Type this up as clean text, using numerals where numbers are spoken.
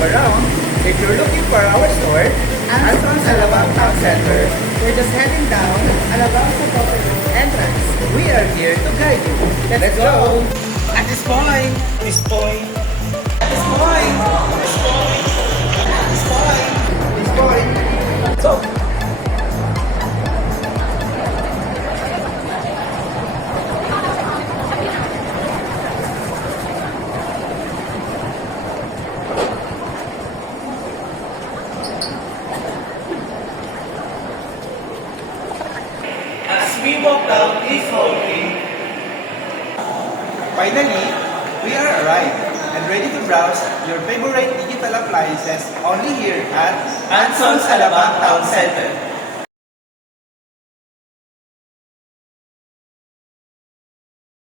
around, if you're looking for our store, Anson's Alabang Town Center, we're just heading down Alabang sa Coconut entrance. We are here to guide you. Let's go! At this point, at this point, So, as we walk down this hallway, finally, we are arrived and ready to browse your favorite digital appliances only here at Anson's Alabang Town Center.